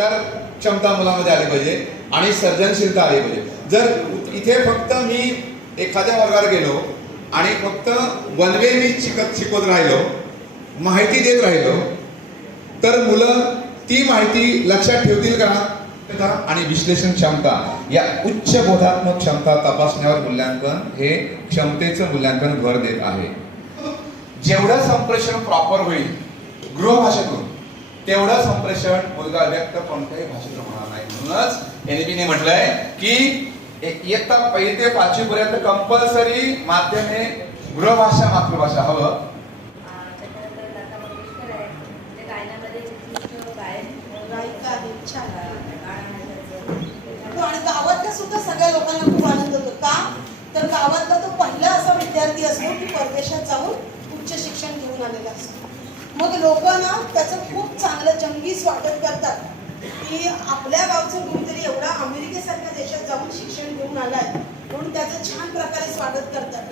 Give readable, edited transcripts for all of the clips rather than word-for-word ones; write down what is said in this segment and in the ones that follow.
विचार क्षमता मुलामध्ये आली पाहिजे आणि सर्जनशीलता आली पाहिजे. जर इथे फक्त मी एखाद्या वर्गावर गेलो आणि फक्त वन वे मी शिकवत राहिलो, माहिती देत राहिलो, तर मुलं ती माहिती लक्षात ठेवतील का? आणि विश्लेषण क्षमता या उच्च बोधात्मक क्षमता तपासण्यावर मूल्यांकन हे क्षमतेचं मूल्यांकन भर देत आहे. जेवढं संप्रेषण प्रॉपर होईल गृहभाषेतून तेवढं संप्रेषण मुलगा व्यक्त कोणत्याही भाषेतून होणार नाही. म्हणूनच एनबीने म्हटलंय की इयत्ता 1 ते 5वी पर्यंत कंपल्सरी माध्यम हे गृहभाषा मातृभाषा हवं. आणि गावातल्या सुद्धा सगळ्या लोकांना खूप आनंद होतो. का तर गावातला तो पहिला असा विद्यार्थी असतो की परदेशात जाऊन उच्च शिक्षण घेऊन आलेला असतो. मग लोक ना त्याचं खूप चांगलं जंगी स्वागत करतात की आपल्या गावचं कोणतरी एवढा अमेरिकेसारख्या देशात जाऊन शिक्षण घेऊन आलाय, म्हणून त्याचं छान प्रकारे स्वागत करतात.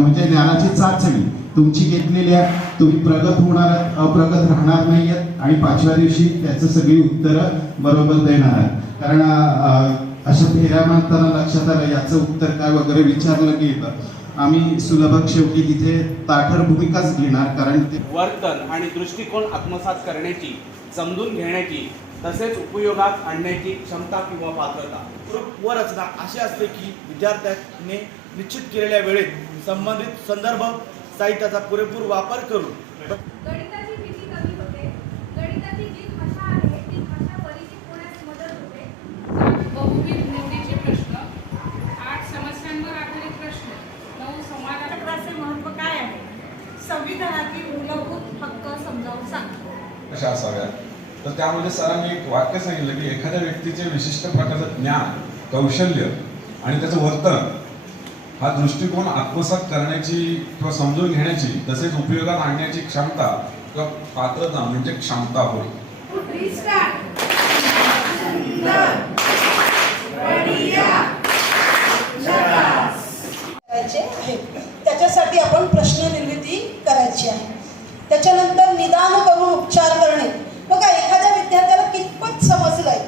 म्हणजे ज्ञानाची चाचणी तुमची घेतलेली आहे. तुम्ही प्रगत होणार, अप्रगत राहणार नाहीयेत आणि 5व्या दिवशी त्याचं सगळी उत्तरं बरोबर देणार आहे. कारण अशा फेऱ्या मारताना लक्षात आलं याचं उत्तर काय वगैरे विचारलं की आम्ही सुलभ शेवटी तिथे ताठर भूमिकाच घेणार. कारण ते वर्तन आणि दृष्टिकोन आत्मसात करण्याची, समजून घेण्याची तसेच उपयोगात आणण्याची क्षमता किंवा पात्रता व रचना अशी असते की विद्यार्थ्याने निश्चित केलेल्या वेळेत संबंधित संदर्भ साहित्याचा पुरेपूर वापर करून गणिताची भीती कमी होते. गणिताची जी भाषा आहे ती भाषा परिचित होण्यास मदत होते. बहुविध निवडीचे प्रश्न, 8 समस्यांवर आधारित प्रश्न, 9 समाजाचे महत्व काय आहे, संविधानातील मूलभूत हक्क समजावून सांगतो कशा असाव्यात. तर त्यामध्ये सरांनी एक वाक्य सांगितलं की एखाद्या व्यक्तीचे विशिष्ट प्रकारचं ज्ञान, कौशल्य आणि त्याचं वर्तन हा दृष्टिकोन आत्मसात करण्याची किंवा समजून घेण्याची तसेच उपयोगात आणण्याची क्षमता किंवा पात्रता म्हणजे क्षमता होय. त्याच्यासाठी आपण प्रश्न निर्मिती करायची आहे. त्याच्यानंतर निदान करून उपचार करणे. बघा एखाद्या विद्यार्थ्याला कितपत समजलंय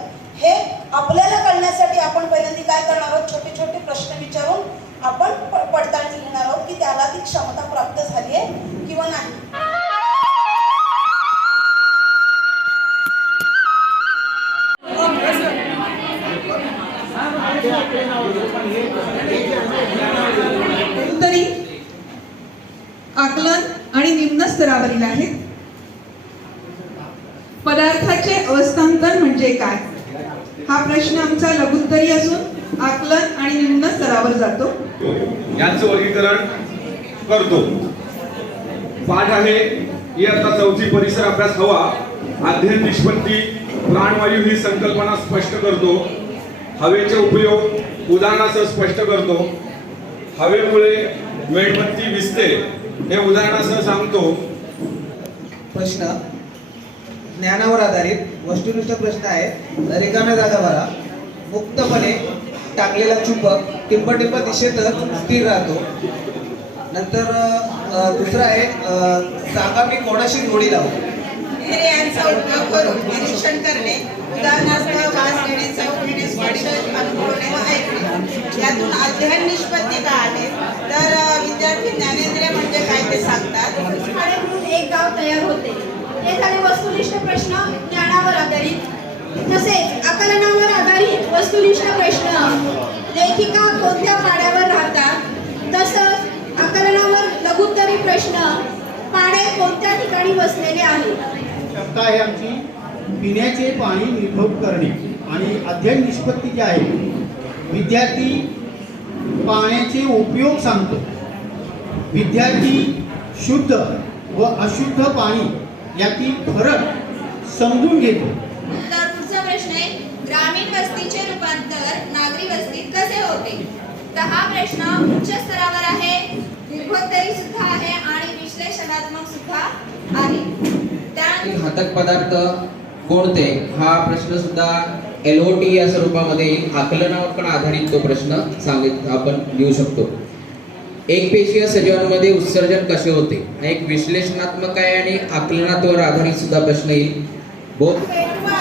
हे आपल्याला कळण्यासाठी आपण पहिल्यांदा काय करणार आहोत, छोटे छोटे प्रश्न विचारून आपण पडताळणी घेणार आहोत की त्याला ती क्षमता प्राप्त झाली आहे किंवा नाही. तरी आकलन आणि निम्न स्तरावरील आहेत. पदार्थाचे अवस्थांतर म्हणजे काय हा प्रश्न आमचा लघुत्तरी असून आकलन आणि निम्न स्तरावर जातो. यांचं वर्गीकरण करतो. पाठ आहे इयत्ता 4वी परिसर अभ्यास हवा, अध्ययन निष्पत्ती, प्राणवायू ही संकल्पना स्पष्ट करतो. हवेचे उपयोग उदाहरणासह स्पष्ट करतो. हवेमुळे मेणबत्ती विझते हे उदाहरणासह सांगतो. प्रश्न ज्ञानावर आधारित वस्तुनिष्ठ प्रश्न आहे. रिकाम्या जागा भरा. मुक्तपणे टाकलेला चुंबक टिंब दिशेतच स्थिर राहतो. नंतर दुसरा आहे सांगा मी कोणाशी जोडी लावू. इंद्रियांचा उपयोग करून निरीक्षण करणे, उदाहरणार्थ वास घेणे, चव घेणे, स्पर्श अनुभवणे व ऐकणे. यातून अध्ययन निष्पत्ती काय आहे तर विद्यार्थी ज्ञानेंद्रिय म्हणजे काय ते सांगतात. म्हणून एक गाव तयार होते. हे झाले वस्तुनिष्ठ प्रश्न ज्ञानावर आधारित. तसेच आकलनावर आधारित वस्तुनिष्ठ प्रश्न, लेखिका कोणत्या पाड्यावर राहतात. तसंच आकलनावर लघुत्तरी प्रश्न, पाडे कोणत्या ठिकाणी बसलेले आहेत. क्षमता आहे आमची पिण्याचे पाणी निर्भूत करणे आणि अध्ययन निष्पत्ती जी आहे विद्यार्थी पाण्याचे उपयोग सांगतो. विद्यार्थी शुद्ध व अशुद्ध पाणी यातील फरक समजून घेतो. तर पुढचा प्रश्न आहे ग्रामीण वस्तीचे रूपांतर नागरी वस्तीत कसे होते. तर हा प्रश्न उच्च स्तरावर आहे, दीर्घोत्तरी सुद्धा आहे आणि विश्लेषणात्मक सुद्धा आहे. घातक पदार्थ कोणते हा प्रश्न सुद्धा LOT या स्वरूपामध्ये आकलनावर पण आधारित तो प्रश्न आपण लिहू शकतो. एकपेशीय सजीवांमध्ये उत्सर्जन कसे होते हा एक विश्लेषणात्मक आहे आणि आकलनावर आधारित सुद्धा प्रश्न येईल. बोल. पेटवा.